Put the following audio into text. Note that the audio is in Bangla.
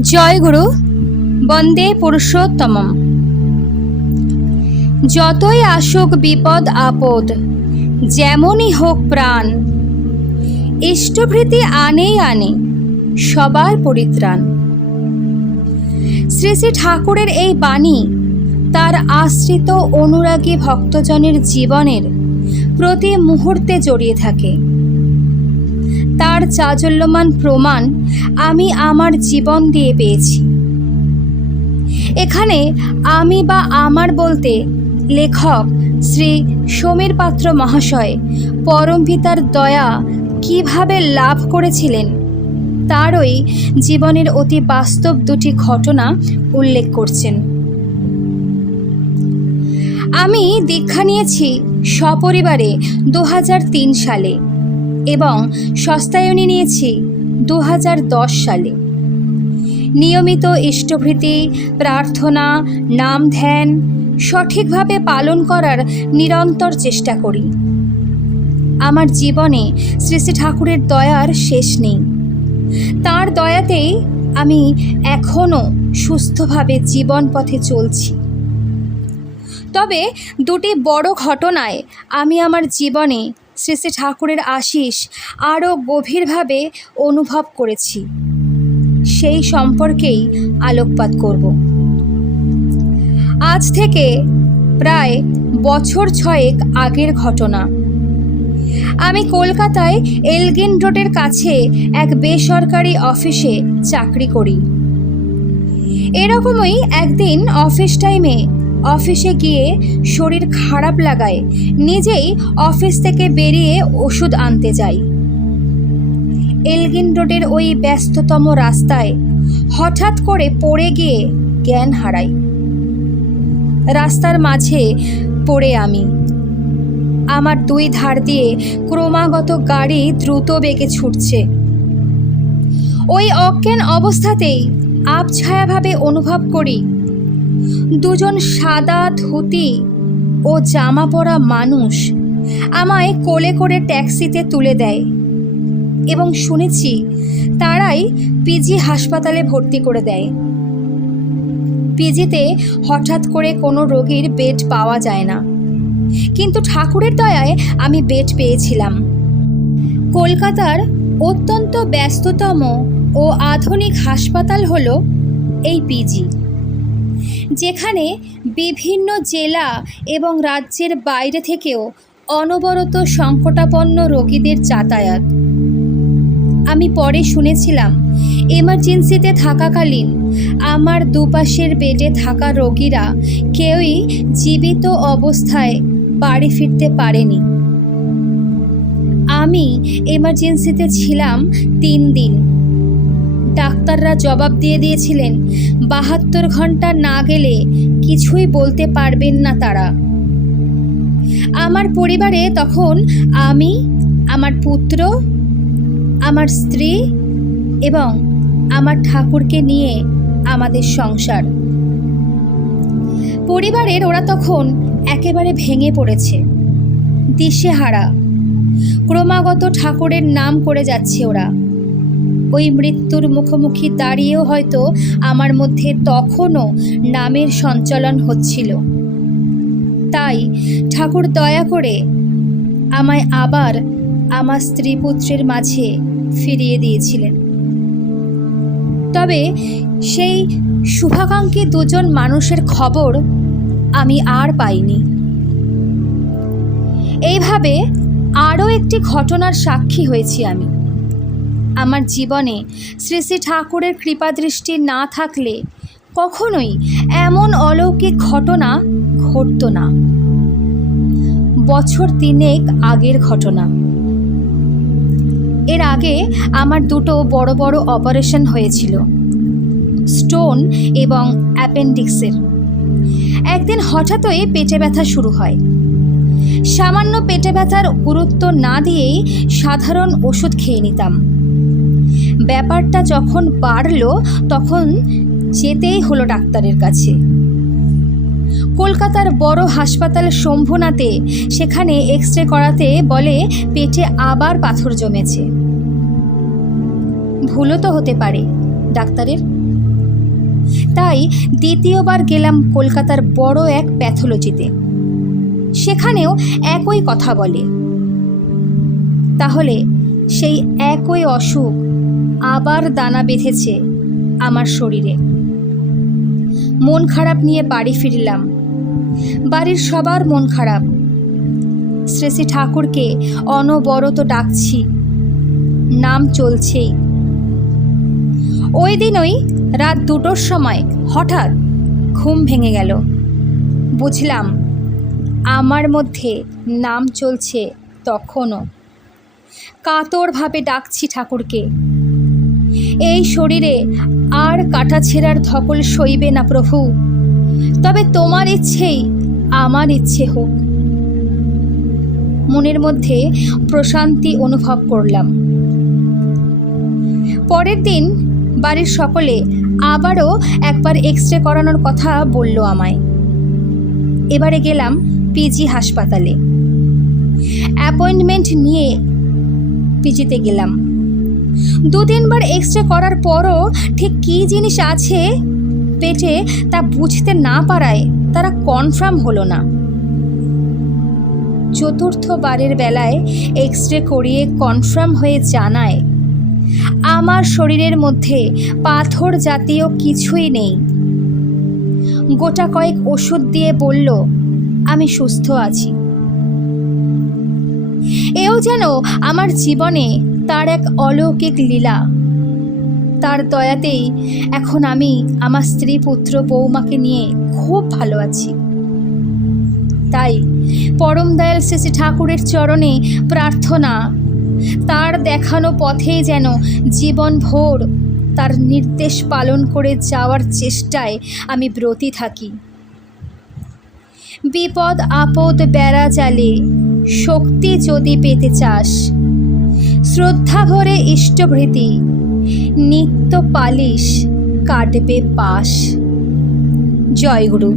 জয় গুরু, বন্দে পুরুষোত্তমম। যতই আসুক বিপদ আপদ, যেমনই হোক প্রাণ, ইষ্টভৃতি আনেই আনে সবার পরিত্রাণ। শ্রী শ্রী ঠাকুরের এই বাণী তার আশ্রিত অনুরাগী ভক্তজনের জীবনের প্রতি মুহূর্তে জড়িয়ে থাকে। তার চাঞ্চল্যমান প্রমাণ আমি আমার জীবন দিয়ে পেয়েছি। এখানে আমি বা আমার বলতে লেখক শ্রী সমীর পাত্র মহাশয় পরমপিতার দয়া কিভাবে লাভ করেছিলেন তারই জীবনের অতি বাস্তব দুটি ঘটনা উল্লেখ করছেন। আমি দীক্ষা নিয়েছি সপরিবারে 2003 সালে এবং সস্তায়নী নিয়েছি 2010 সালে। নিয়মিত ইষ্টভৃতি, প্রার্থনা, নাম ধ্যান সঠিকভাবে পালন করার নিরন্তর চেষ্টা করি। আমার জীবনে শ্রী শ্রী ঠাকুরের দয়ার শেষ নেই। তাঁর দয়াতেই আমি এখনও সুস্থভাবে জীবন পথে চলছি। তবে দুটি বড় ঘটনায় আমি আমার জীবনে শ্রী শ্রী ঠাকুরের আশীষ আরও গভীরভাবে অনুভব করেছি। সেই সম্পর্কেই আলোকপাত করব। আজ থেকে প্রায় বছর 6 আগের ঘটনা। আমি কলকাতায় এলগিন রোডের কাছে এক বেসরকারি অফিসে চাকরি করি। এরকমই একদিন অফিস টাইমে অফিসে গিয়ে শরীর খারাপ লাগায় নিজেই অফিস থেকে বেরিয়ে ওষুধ আনতে যাই। এলগিন রোডের ওই ব্যস্ততম রাস্তায় হঠাৎ করে পড়ে গিয়ে জ্ঞান হারাই। রাস্তার মাঝে পড়ে আমি। আমার দুই ধার দিয়ে ক্রমাগত গাড়ি দ্রুত বেগে ছুটছে। ওই অজ্ঞান অবস্থাতেই আবছায়াভাবে অনুভব করি দুজন সাদা ধুতি ও জামা পরা মানুষ আমায় কোলে করে ট্যাক্সিতে তুলে দেয় এবং শুনেছি তারাই পিজি হাসপাতালে ভর্তি করে দেয়। পিজিতে হঠাৎ করে কোনো রোগীর বেড পাওয়া যায় না, কিন্তু ঠাকুরের দয়ায় আমি বেড পেয়েছিলাম। কলকাতার অত্যন্ত ব্যস্ততম ও আধুনিক হাসপাতাল হলো এই পিজি, যেখানে বিভিন্ন জেলা এবং রাজ্যের বাইরে থেকেও অনবরত সংকটাপন্ন রোগীদের যাতায়াত। আমি পরে শুনেছিলাম এমার্জেন্সিতে থাকাকালীন আমার দুপাশের বেডে থাকা রোগীরা কেউই জীবিত অবস্থায় বাড়ি ফিরতে পারেনি। আমি এমার্জেন্সিতে ছিলাম 3 দিন। ডাক্তাররা জবাব দিয়ে দিয়েছিলেন 72 ঘন্টা না গেলে কিছুই বলতে পারবেন না তারা। আমার পরিবারে তখন আমি, আমার পুত্র, আমার স্ত্রী এবং আমার ঠাকুরকে নিয়ে আমাদের সংসার। পরিবারের ওরা তখন একেবারে ভেঙে পড়েছে, দিশেহারা। ক্রমাগত ঠাকুরের নাম করে যাচ্ছে ওরা। ওই মৃত্যুর মুখোমুখি দাঁড়িয়েও হয়তো আমার মধ্যে তখনও নামের সঞ্চালন হচ্ছিল। তাই ঠাকুর দয়া করে আমায় আবার আমার স্ত্রী পুত্রের মাঝে ফিরিয়ে দিয়েছিলেন। তবে সেই শুভাকাঙ্ক্ষী দুজন মানুষের খবর আমি আর পাইনি। এইভাবে আরও একটি ঘটনার সাক্ষী হয়েছি আমি। আমার জীবনে শ্রী শ্রী ঠাকুরের কৃপাদৃষ্টি না থাকলে কখনোই এমন অলৌকিক ঘটনা ঘটত না। বছর 3 আগের ঘটনা। এর আগে আমার দুটো বড় বড় অপারেশন হয়েছিল, স্টোন এবং অ্যাপেন্ডিক্সের। একদিন হঠাৎই পেটে ব্যথা শুরু হয়। সামান্য পেটে ব্যথার গুরুত্ব না দিয়েই সাধারণ ওষুধ খেয়ে নিতাম। ব্যাপারটা যখন বাড়ল তখন যেতেই হলো ডাক্তারের কাছে। কলকাতার বড় হাসপাতাল শম্ভুনাথে, সেখানে এক্স-রে করাতে বলে পেটে আবার পাথর জমেছে। ভুলও তো হতে পারে ডাক্তারের। তাই দ্বিতীয়বার গেলাম কলকাতার বড় এক প্যাথোলজিতে। সেখানেও একই কথা বলে। তাহলে সেই একই অসুখ আবার দানা বেঁধেছে আমার শরীরে। মন খারাপ নিয়ে বাড়ি ফিরলাম। বাড়ির সবার মন খারাপ। শ্রী শ্রী ঠাকুরকে অনবরত ডাকছি, নাম চলছেই। ওই দিনই রাত 2টোর সময় হঠাৎ ঘুম ভেঙে গেল। বুঝলাম আমার মধ্যে নাম চলছে তখনও। কাতরভাবে ডাকছি ঠাকুরকে, এই শরীরে আর কাটাছেঁড়ার ধকল সইবে না প্রভু, তবে তোমার ইচ্ছেই আমার ইচ্ছে হোক। মনের মধ্যে প্রশান্তি অনুভব করলাম। পরের দিন বাড়ির সকলে আবারও একবার এক্সরে করানোর কথা বলল আমায়। এবারে গেলাম পিজি হাসপাতালে। অ্যাপয়েন্টমেন্ট নিয়ে পিজিতে গেলাম। 2-3বার এক্সরে করার পরও ঠিক কী জিনিস আছে পেটে তা বুঝতে না পারায় তারা কনফার্ম হলো না। 4র্থবারের বেলায় এক্সরে করিয়ে কনফার্ম হয়ে জানায় আমার শরীরের মধ্যে পাথর জাতীয় কিছুই নেই। গোটা কয়েক ওষুধ দিয়ে বলল আমি সুস্থ আছি। এও যেন আমার জীবনে তার এক অলৌকিক লীলা। তার দয়াতেই এখন আমি আমার স্ত্রী, পুত্র, বৌমাকে নিয়ে খুব ভালো আছি। তাই পরম দয়াল শ্রী শ্রী ঠাকুরের চরণে প্রার্থনা, তার দেখানো পথেই যেন জীবনভর তার নির্দেশ পালন করে যাওয়ার চেষ্টায় আমি ব্রতী থাকি। বিপদ আপদ বেড়া জালে শক্তি যদি পেতে চাস, শ্রদ্ধা ভরে ইষ্টভৃতি নিত্য পালিশ কাটবে পাশ। জয় গুরু।